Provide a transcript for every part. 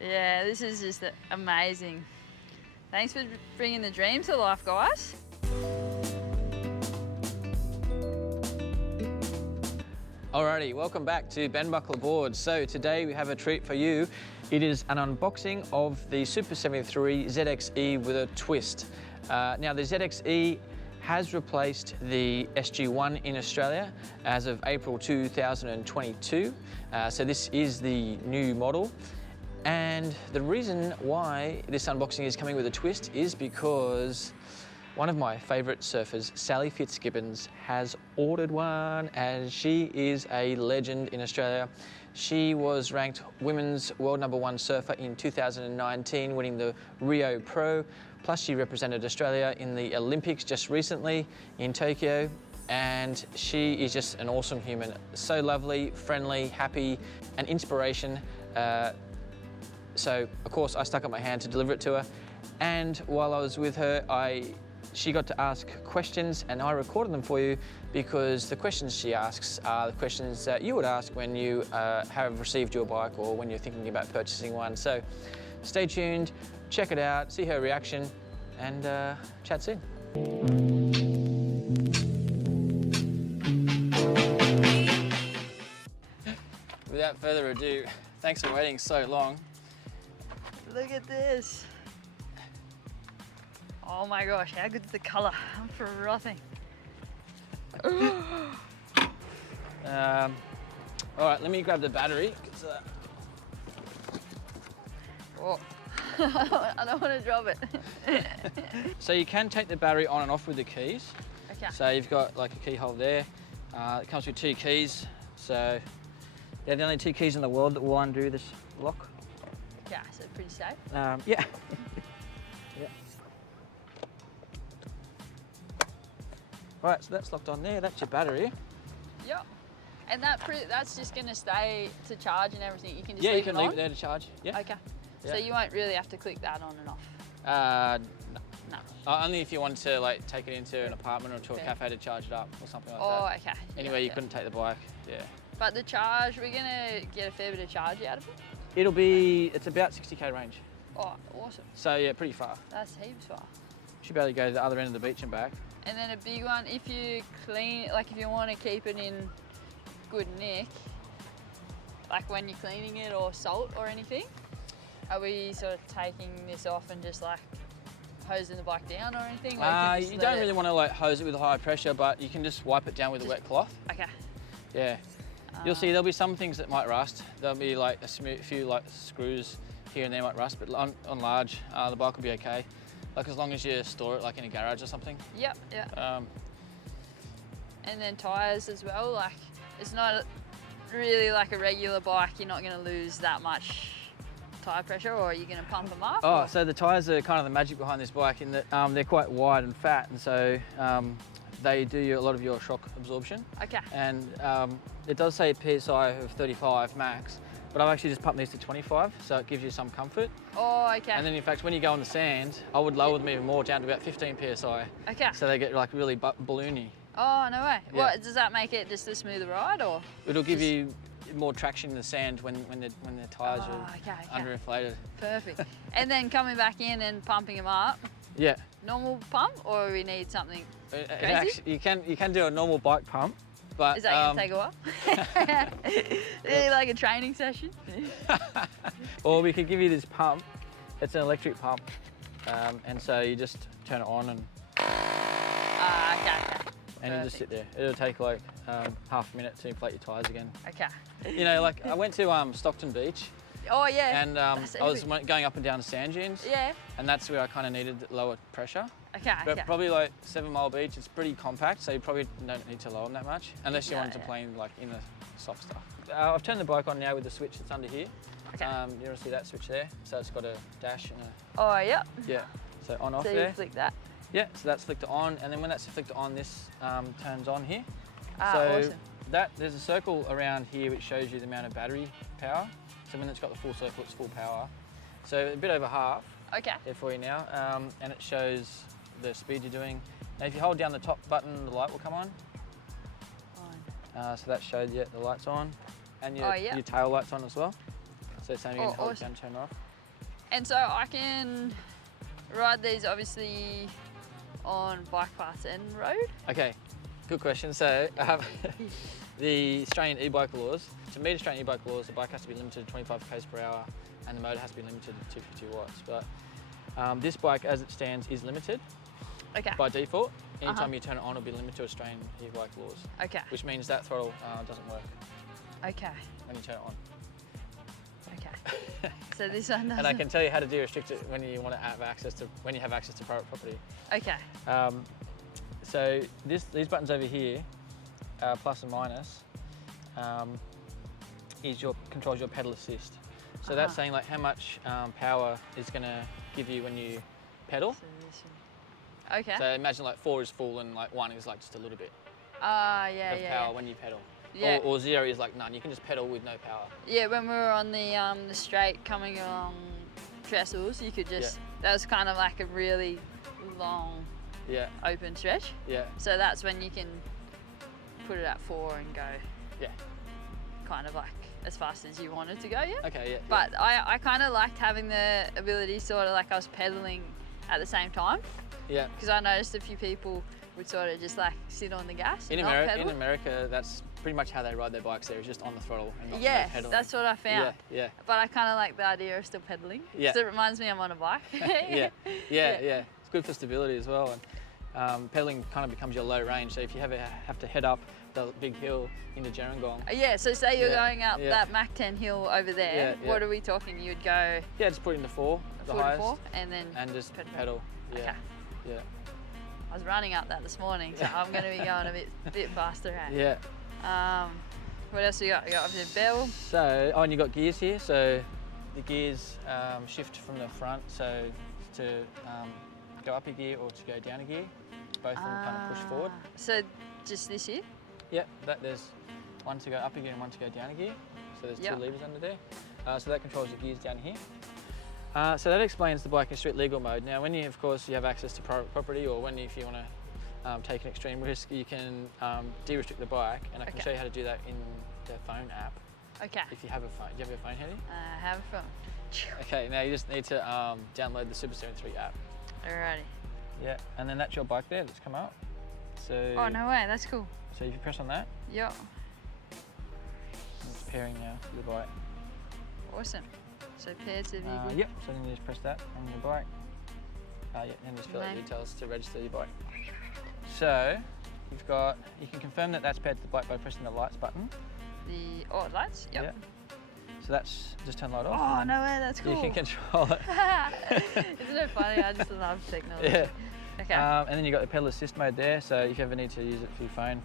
Yeah, this is just amazing. Thanks for bringing the dream to life, guys. Alrighty, welcome back to Ben Buckler Boards. So today we have a treat for you. It is an unboxing of the Super73 ZX-E with a twist. Now the ZX-E has replaced the SG1 in Australia as of April 2022. So this is the new model. And the reason why this unboxing is coming with a twist is because one of my favourite surfers, Sally Fitzgibbons, has ordered one, and she is a legend in Australia. She was ranked women's world #1 surfer in 2019, winning the Rio Pro. Plus she represented Australia in the Olympics just recently in Tokyo. And she is just an awesome human. So lovely, friendly, happy, an inspiration. So of course I stuck up my hand to deliver it to her. And while I was with her, she got to ask questions, and I recorded them for you because the questions she asks are the questions that you would ask when you have received your bike or when you're thinking about purchasing one. So stay tuned, check it out, see her reaction, and chat soon. Without further ado, thanks for waiting so long. Look at this. Oh my gosh, how good's the colour? I'm frothing. All right, let me grab the battery. Oh. I don't want to drop it. So you can take the battery on and off with the keys. Okay. So you've got like a key hole there. It comes with 2 keys. So they're the only 2 keys in the world that will undo this lock. Okay, so pretty safe. Yeah. Yeah. Right, so that's locked on there. That's your battery. Yep. And that's just going to stay to charge and everything. You can just you leave can it leave on? it there to charge. Yeah. Okay. Yeah. So you won't really have to click that on and off? No. No. Only if you want to like take it into an apartment or to a cafe to charge it up or something like that. Oh, okay. Anyway, you couldn't take the bike. Yeah. But the charge, we're going to get a fair bit of charge out of it? It's about 60k range. Oh, awesome. So yeah, pretty far. That's heaps far. Should be able to go to the other end of the beach and back. And then a big one, if you clean, like if you want to keep it in good nick, like when you're cleaning it or salt or anything, are we sort of taking this off and just like hosing the bike down or anything? You don't really want to like hose it with high pressure, but you can just wipe it down with a wet cloth. Okay. Yeah. You'll see there'll be some things that might rust. There'll be like a few like screws here and there might rust, but on large, the bike will be okay. Like as long as you store it like in a garage or something. Yep, yeah. And then tyres as well, like it's not really like a regular bike, you're not gonna lose that much tyre pressure, or are you gonna pump them up? Oh, so the tyres are kind of the magic behind this bike in that they're quite wide and fat, and so they do a lot of your shock absorption. Okay. And it does say PSI of 35 max, but I've actually just pumped these to 25, so it gives you some comfort. Oh, okay. And then in fact, when you go on the sand, I would lower them even more down to about 15 PSI. Okay. So they get like really balloony. Oh, no way. Yeah. What, does that make it just a smoother ride, or? It'll give you more traction in the sand when the tyres are underinflated. Perfect. And then coming back in and pumping them up. Yeah. Normal pump, or we need something crazy? Actually, you can do a normal bike pump, but is that gonna take a while? Like a training session? Or we could give you this pump. It's an electric pump, and so you just turn it on and okay. And you just sit there. It'll take like half a minute to inflate your tyres again. Okay. You know, like I went to Stockton Beach. Oh yeah. And I was going up and down the sand dunes. Yeah. And that's where I kind of needed lower pressure. Okay. But probably like 7 Mile Beach, it's pretty compact, so you probably don't need to lower them that much, unless you wanted to play like in the soft stuff. I've turned the bike on now with the switch that's under here. Okay. You want to see that switch there? So it's got a dash and a... Oh, yeah. Yeah. So on off there. So you flick that. Yeah, so that's flicked on, and then when that's flicked on, this turns on here. Awesome. There's a circle around here which shows you the amount of battery power. So when it's got the full circle, it's full power. So a bit over half. Okay. There for you now, and it shows the speed you're doing. Now if you hold down the top button, the light will come on. So that shows you the light's on, and your tail light's on as well. So same again, hold it down, turn it off. And so I can ride these obviously on bike paths and road? Okay, good question. So the Australian e-bike laws, to meet Australian e-bike laws, the bike has to be limited to 25 k's per hour and the motor has to be limited to 250 watts. But this bike as it stands is limited by default. Anytime you turn it on, it'll be limited to Australian e-bike laws. Okay. Which means that throttle doesn't work Okay. when you turn it on. Okay. So this one doesn't. And I can tell you how to de-restrict it when you want to have access to private property. Okay. So these buttons over here, plus and minus, controls your pedal assist. So that's saying like how much power is going to give you when you pedal. So this one. Okay. So imagine like 4 is full and like 1 is like just a little bit of power when you pedal. Yeah. Or 0 is like none. You can just pedal with no power. Yeah, when we were on the straight coming along trestles, you could just, that was kind of like a really long open stretch. Yeah. So that's when you can put it at 4 and go kind of like as fast as you wanted to go, Okay, yeah. But I kind of liked having the ability sort of like I was pedaling at the same time. Yeah. Because I noticed a few people would sort of just like sit on the gas in and not pedal. In America, that's pretty much how they ride their bikes there, is just on the throttle and not pedaling. That's what I found. Yeah. But I kind of like the idea of still pedaling. Yeah. So it reminds me I'm on a bike. yeah. It's good for stability as well. And pedaling kind of becomes your low range. So if you have to head up the big hill into Gerringong. Yeah, so say you're going up that Mach 10 hill over there, what are we talking? You'd go... Yeah, just put it into 4, the highest. 4, and then... And just pedal. Yeah. Okay. Yeah. I was running up that this morning, so I'm going to be going a bit faster. Yeah. What else we got? We got up the bell. So, and you got gears here. So the gears shift from the front, so to go up a gear or to go down a gear. Both of them kind of push forward. So just this here? Yeah, there's one to go up a gear and one to go down a gear. So there's 2 levers under there. So that controls the gears down here. So that explains the bike in street legal mode. Now, when you have access to private property, or if you want to take an extreme risk, you can de-restrict the bike, and I can show you how to do that in the phone app. Okay. If you have a phone, do you have your phone handy? I have a phone. Okay, now you just need to download the Super73 app. Alrighty. Yeah, and then that's your bike there that's come up. So. Oh, no way, that's cool. So if you press on that. Yep. It's pairing now to the bike. Awesome. So pair to vehicle. Yep, so then you just press that on your bike. And just fill out details to register your bike. So you can confirm that that's paired to the bike by pressing the lights button. The lights? Yep. Yeah. So that's just turn the light off. Oh, no way, that's cool. You can control it. Isn't it funny? I just love technology. Yeah. Okay. And then you've got the pedal assist mode there, so if you ever need to use it for your phone,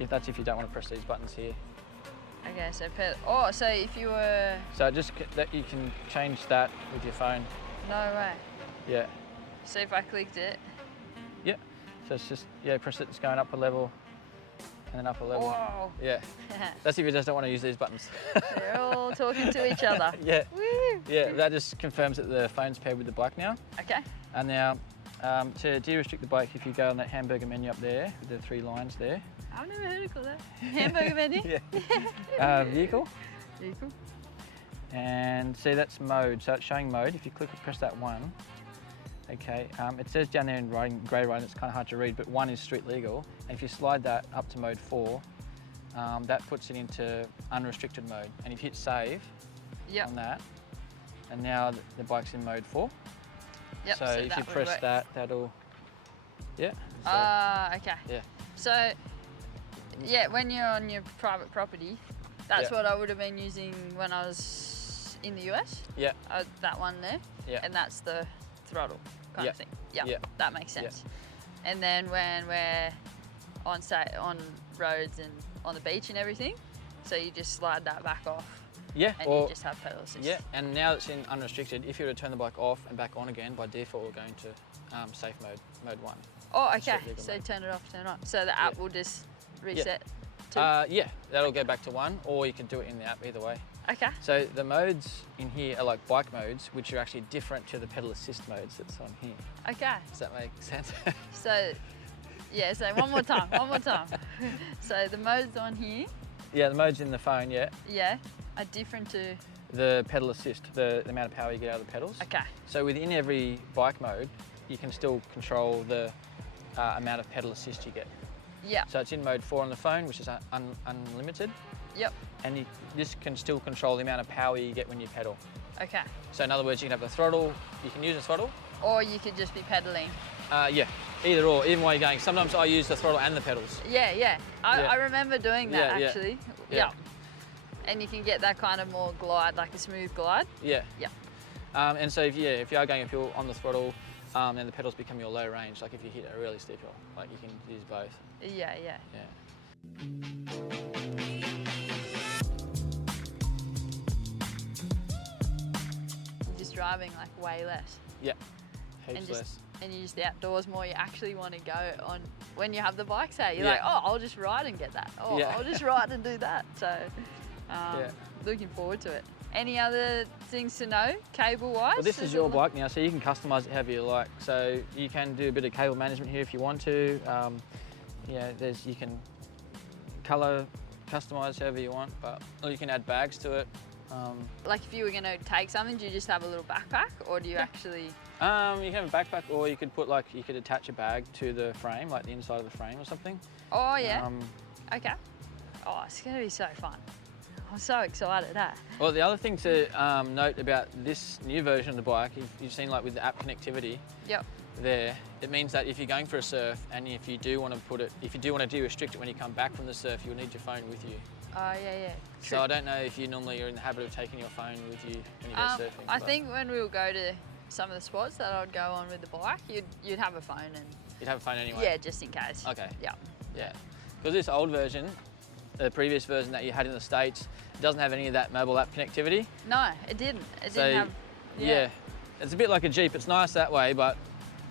if you don't want to press these buttons here. Okay, so so if you were... So you can change that with your phone. No way. Yeah. So if I clicked it... Yeah. So it's just, press it, it's going up a level, and then up a level. Whoa. Yeah. That's if you just don't want to use these buttons. They're all talking to each other. Yeah. Woo. Yeah, that just confirms that the phone's paired with the bike now. Okay. And now, to de-restrict the bike, if you go on that hamburger menu up there, with the 3 lines there. I've never heard it called that. Hamburger menu? Yeah. Vehicle. Vehicle. And see, that's mode. So it's showing mode. If you press that 1, okay, it says down there in grey writing, it's kind of hard to read, but 1 is street legal. And if you slide that up to mode 4, that puts it into unrestricted mode. And if you hit save on that, and now the bike's in mode 4. Yep, so if you press that, that'll, okay. Yeah. So, when you're on your private property, that's what I would have been using when I was in the US. Yeah. That one there. Yeah. And that's the throttle kind of thing. Yeah. Yeah. That makes sense. Yeah. And then when we're on roads and on the beach and everything, so you just slide that back off. Yeah. And you just have pedal assist. Yeah. And now it's in unrestricted, if you were to turn the bike off and back on again, by default we're going to safe mode, mode 1. Oh, okay. So turn it off, turn it on. So the app will just reset. Yeah, that'll go back to 1, or you can do it in the app either way. Okay. So the modes in here are like bike modes, which are actually different to the pedal assist modes that's on here. Okay. Does that make sense? So one more time, So the modes on here. Yeah, the modes in the phone, Yeah, are different to... the pedal assist, the amount of power you get out of the pedals. Okay. So within every bike mode, you can still control the amount of pedal assist you get. Yeah. So it's in mode 4 on the phone, which is unlimited. Yep. And this can still control the amount of power you get when you pedal. Okay. So in other words, you can have the throttle, you can use the throttle. Or you could just be pedaling. Yeah, either or, even while you're going. Sometimes I use the throttle and the pedals. Yeah. I remember doing that actually. Yeah. And you can get that kind of more glide, like a smooth glide. Yeah. Yeah. And so if you are going uphill on the throttle, then the pedals become your low range. Like if you hit a really steep hill, like you can use both. Yeah. You're just driving like way less. Yeah, heaps less. And you're just outdoors more. You actually want to go on when you have the bike. Say you're like, oh, I'll just ride and get that. Oh, I'll just ride and do that. So, looking forward to it. Any other things to know, cable-wise? Well, this is your bike now, so you can customise it however you like. So you can do a bit of cable management here if you want to. You can colour customise however you want, or you can add bags to it. Like if you were going to take something, do you just have a little backpack, or do you actually? You can have a backpack, or you could put you could attach a bag to the frame, like the inside of the frame or something. Oh yeah. Okay. Oh, it's going to be so fun. I'm so excited, eh? Well, the other thing to note about this new version of the bike, you've seen like with the app connectivity. Yep. There, it means that if you're going for a surf, and if you do want to de-restrict it when you come back from the surf, you'll need your phone with you. Oh yeah. True. So I don't know if you normally are in the habit of taking your phone with you when you go surfing. I think when we'll go to some of the spots that I'd go on with the bike, you'd have a phone and. You'd have a phone anyway. Yeah, just in case. Okay. Yeah. Yeah, because this old version, the previous version that you had in the States, doesn't have any of that mobile app connectivity. No, it didn't. It didn't have. Yeah, it's a bit like a Jeep. It's nice that way, but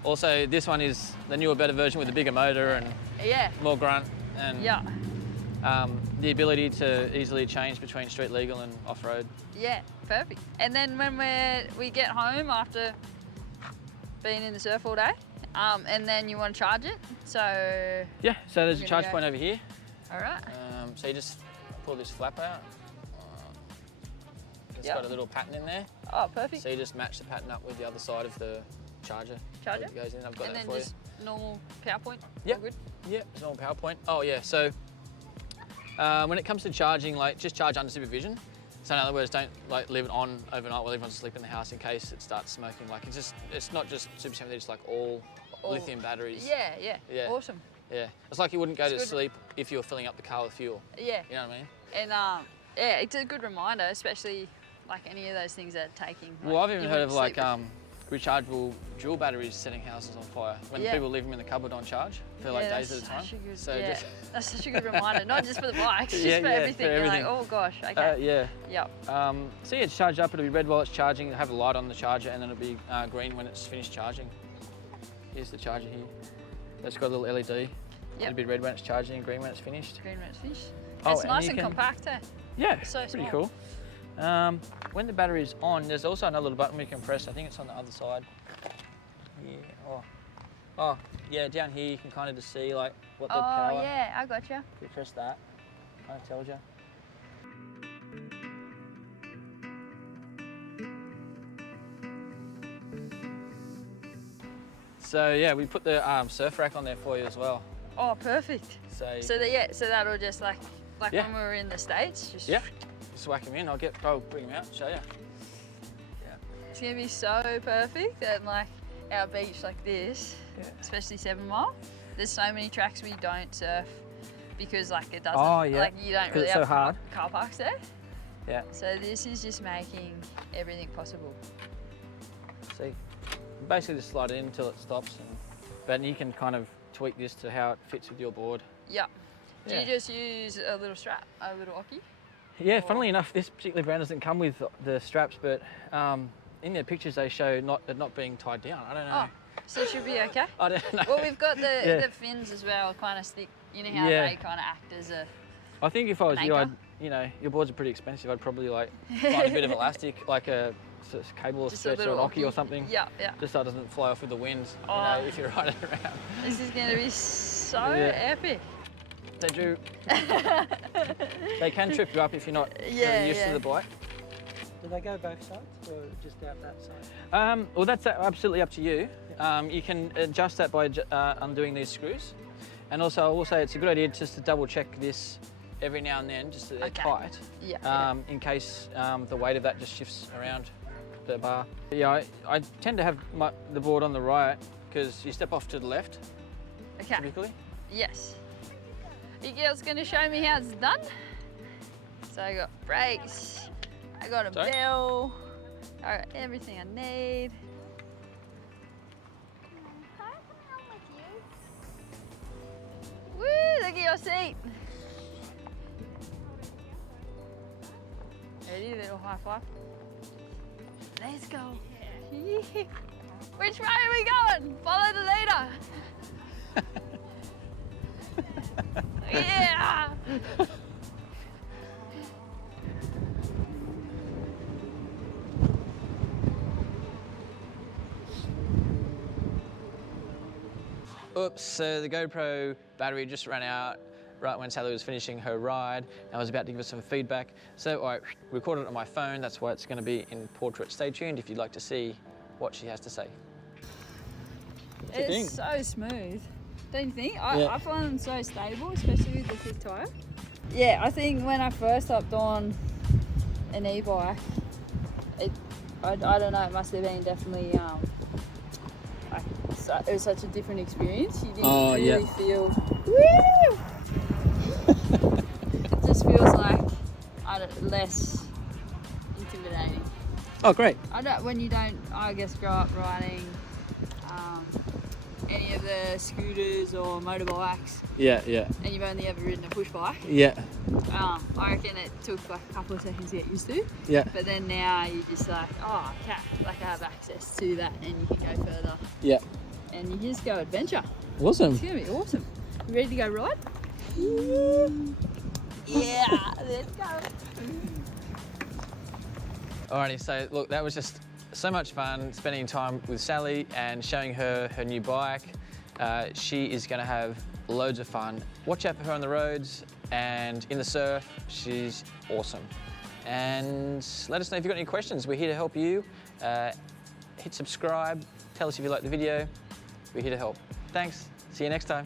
also this one is the newer, better version with a bigger motor and more grunt and the ability to easily change between street legal and off-road. Yeah, perfect. And then when we get home after being in the surf all day, and then you want to charge it, so... Yeah, so there's a charge point over here. All right. So you just pull this flap out. It's got a little pattern in there. Oh, perfect. So you just match the pattern up with the other side of the charger. That goes in. I've got that for you. And then just normal power point? Yep. All good? Yep, it's normal power point. Oh yeah, so when it comes to charging, just charge under supervision. So in other words, don't leave it on overnight while everyone's asleep in the house in case it starts smoking. It's not just Super 73, it's like all lithium batteries. Yeah. Awesome. Yeah, it's like you wouldn't go to sleep if you were filling up the car with fuel. Yeah. You know what I mean? And it's a good reminder, especially like any of those things that are taking. Well, I've even heard of rechargeable dual batteries setting houses on fire when people leave them in the cupboard on charge for days at a time. That's such a good reminder, not just for the bikes, just for everything. You're like, oh gosh, okay. So it's charged up, it'll be red while it's charging, it'll have a light on the charger, and then it'll be green when it's finished charging. Here's the charger here. It's got a little LED. It'll be red when it's charging and green when it's finished. Green when it's finished. It's nice and compact, eh? Yeah, so pretty small. Cool. When the battery's on, there's also another little button we can press. I think it's on the other side. Yeah. Oh, yeah. Down here you can kind of just see what the power. Oh yeah, I got you. If you press that, kind of tells you. So yeah, we put the surf rack on there for you as well. Oh, perfect. So that'll just like when we were in the States, just whack them in. I'll bring them out, show you. Yeah. It's gonna be so perfect at our beach like this, especially 7 Mile. There's so many tracks we don't surf because it doesn't you don't really have car parks there. Yeah. So this is just making everything possible. See, basically just slide it in until it stops, but you can kind of tweak this to how it fits with your board. Yeah. Do you just use a little strap, a little ocky? Yeah, funnily enough, this particular brand doesn't come with the straps, but in their pictures they show it not being tied down. I don't know. Oh, so it should be okay? I don't know. Well, we've got the fins as well, kind of stick, you know how they kind of act as a I think if I was you, your boards are pretty expensive, I'd probably find a bit of elastic, like a cable stretch or an ocky or something. Yeah. Just so it doesn't fly off with the wind, if you're riding around. This is going to be so epic. They do. They can trip you up if you're not really used to the bike. Do they go both sides or just out that side? Well, that's absolutely up to you. You can adjust that by undoing these screws. And also, I will say it's a good idea just to double check this every now and then, just so they're tight. Yeah. In case the weight of that just shifts around the bar. Yeah, I tend to have the board on the right because you step off to the left, typically. Yes. You girls gonna show me how it's done? So I got brakes, I got a bell, I got everything I need. Woo, look at your seat. Ready, little high five. Let's go. Yeah. Which way are we going? Follow the leader. Yeah. Oops, so the GoPro battery just ran out right when Sally was finishing her ride. I was about to give us some feedback. So I recorded it on my phone. That's why it's going to be in portrait. Stay tuned if you'd like to see what she has to say. It's so smooth, don't you think? I find them so stable, especially with the thick tyre. Yeah, I think when I first hopped on an e-bike, I don't know, it must have been definitely it was such a different experience. You didn't really feel. Woo! It just feels like less intimidating. Oh, great. When you don't, I guess, grow up riding any of the scooters or motorbikes. Yeah. And you've only ever ridden a push bike. Yeah. I reckon it took like a couple of seconds to get used to. Yeah. But then now you just like, I have access to that and you can go further. Yeah. And you just go adventure. Awesome. It's gonna be awesome. You ready to go ride? Yeah, let's go. Alrighty, so look, that was just so much fun spending time with Sally and showing her her new bike. She is going to have loads of fun. Watch out for her on the roads and in the surf. She's awesome. And let us know if you've got any questions. We're here to help you. Hit subscribe. Tell us if you like the video. We're here to help. Thanks. See you next time.